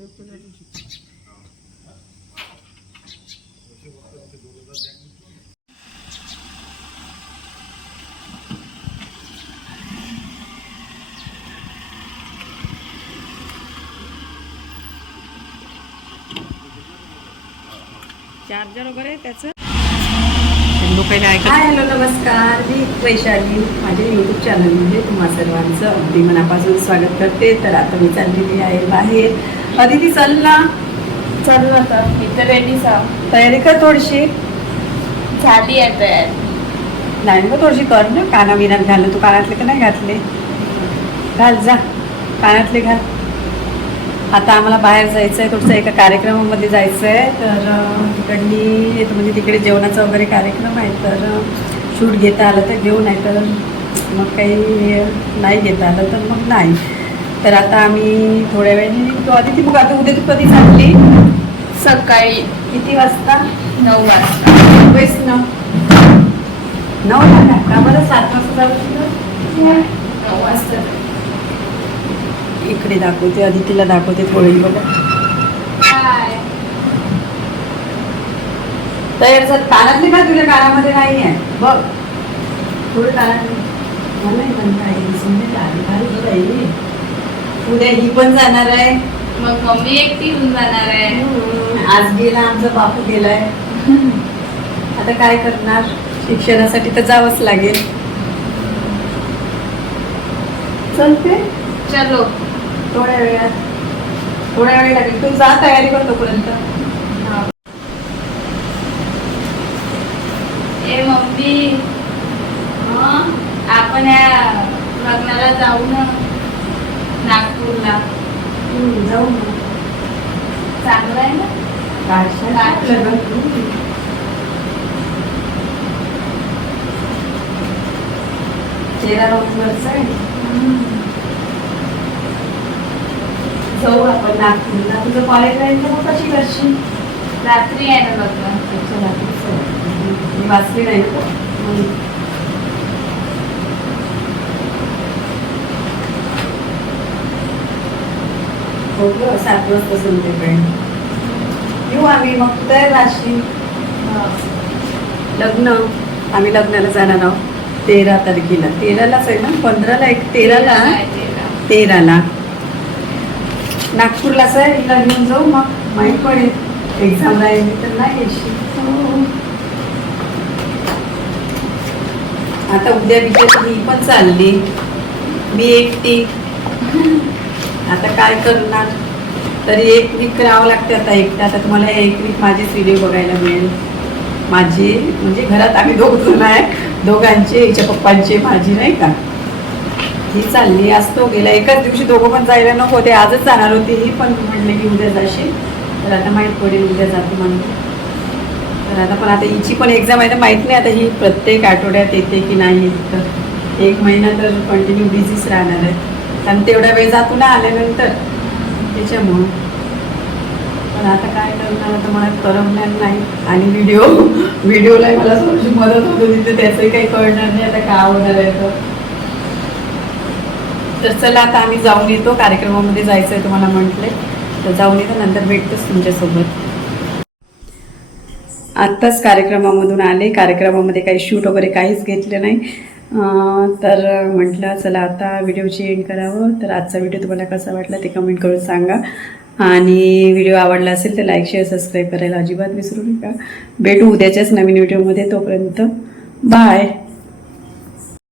Charger वगैरे त्याचं hi hello नमस्कार, मी वैशाली. माझ्या यूट्यूब चॅनलमध्ये तुम्हा सर्वांचं अगदी मनापासून स्वागत करते. तर आता मी चाललेली आहे बाहेर. अदिती चल ना. चालू आता मी तर रेडी तयारी कर थोडीशी. झाली आहे तयार. नाही मग थोडीशी कर ना. काना विनात घाल. तू कानातले का नाही घातले? घाल जा, कानातले घाल. आता आम्हाला बाहेर जायचं आहे, थोडंसं एका कार्यक्रमामध्ये जायचं आहे. तर तिकडनी म्हणजे तिकडे जेवणाचा वगैरे कार्यक्रम आहे. तर शूट घेता आलं तर घेऊ, नाही तर मग काही नाही घेता आलं तर मग नाही. तर आता आम्ही थोड्या वेळाने निघतो. आधी ती मग आता उद्या तू कधी चालली? सकाळी किती वाजता? 9 वाजता. बस ना 9 ला का बरं 7 वाजता जाऊ? 9 वाजता. इकडे दाखवते, अदितीला दाखवते थोडी. बघा तयार झालं. कानातले का तुझ्या कानामध्ये नाही आहे बघ. थोडं कानातले नाही म्हणता येईल. उद्या ही पण जाणार आहे. मग मम्मी एकटी येऊन जाणार आहे. आज गेला आमचा बापू गेलाय. आता काय करणार, शिक्षणासाठी तर जावंच लागेल. चलते चलो थोड्या वेळ लागेल. तू जा, तयारी कर तोपर्यंत. ए मम्मी, आपण या लग्नाला जाऊ ना, नागपूरला. जाऊ ना. चांगलं आहे ना. तेरा नोव्हेंबरचं आहे. जाऊ आपण नागपूरला. तुझं कॉलेज राहील तर मग कशी करशील? रात्री आहे ना लग्न. मी वाचली नाही. हो 7 वाजता संध्याकाळी येऊ आम्ही. मग तू तयार राहशील. लग्न, आम्ही लग्नाला जाणार आहोत 13 तारखेला. 13लाच आहे ना? 15ला 13ला नागपूरलाच आहे. हिला घेऊन जाऊ, मग माहीत पडेल. एक्झाम राहिली तर नाही येशील. आता उद्या बिद्या मी पण चालली, मी एकटी. आता काय करणार. तरी 1 वीक राहावं लागते आता एकटं. आता तुम्हाला 1 वीक माझीच व्हिडिओ बघायला मिळेल. माझी म्हणजे घरात आम्ही 2 जण आहे. दोघांचे, हिच्या पप्पांचे, माझी नाही का. ही चालली. आज तो गेला. एकाच दिवशी दोघं पण जायला नको होते. आजच जाणार होती ही, पण म्हणले की उद्या जाशील. तर आता माहीत पडेल उद्या जाते म्हणते. तर आता पण आता हिची पण एक्झाम आहे तर माहीत नाही आता ही प्रत्येक आठवड्यात येते की नाही येत. तर 1 महिना तर कंटिन्यू बिझीच राहणार आहे. कारण तेवढा वेळ जातो ना आल्यानंतर, त्याच्यामुळं. पण आता काय करणार, आता मला करमणार नाही. आणि व्हिडिओला मला थोडीशी मदत होत होती, तर त्याचंही काही कळणार नाही आता का होणार आहे. तर चला आता आम्ही जाऊन येतो. कार्यक्रमामध्ये जायचं आहे तुम्हाला म्हटले, तर जाऊन येतो. नंतर भेटतोच तुमच्यासोबत. आत्ताच कार्यक्रमामधून आले. कार्यक्रमामध्ये काही शूट वगैरे काहीच घेतलं नाही. तर म्हटलं चला आता व्हिडिओची एंड करावं. तर आजचा व्हिडिओ तुम्हाला कसा वाटला ते कमेंट करून सांगा. आणि व्हिडिओ आवडला असेल तर लाईक शेअर सबस्क्राईब करायला अजिबात विसरू नका. भेटू उद्याच्याच नवीन व्हिडिओमध्ये. तोपर्यंत बाय.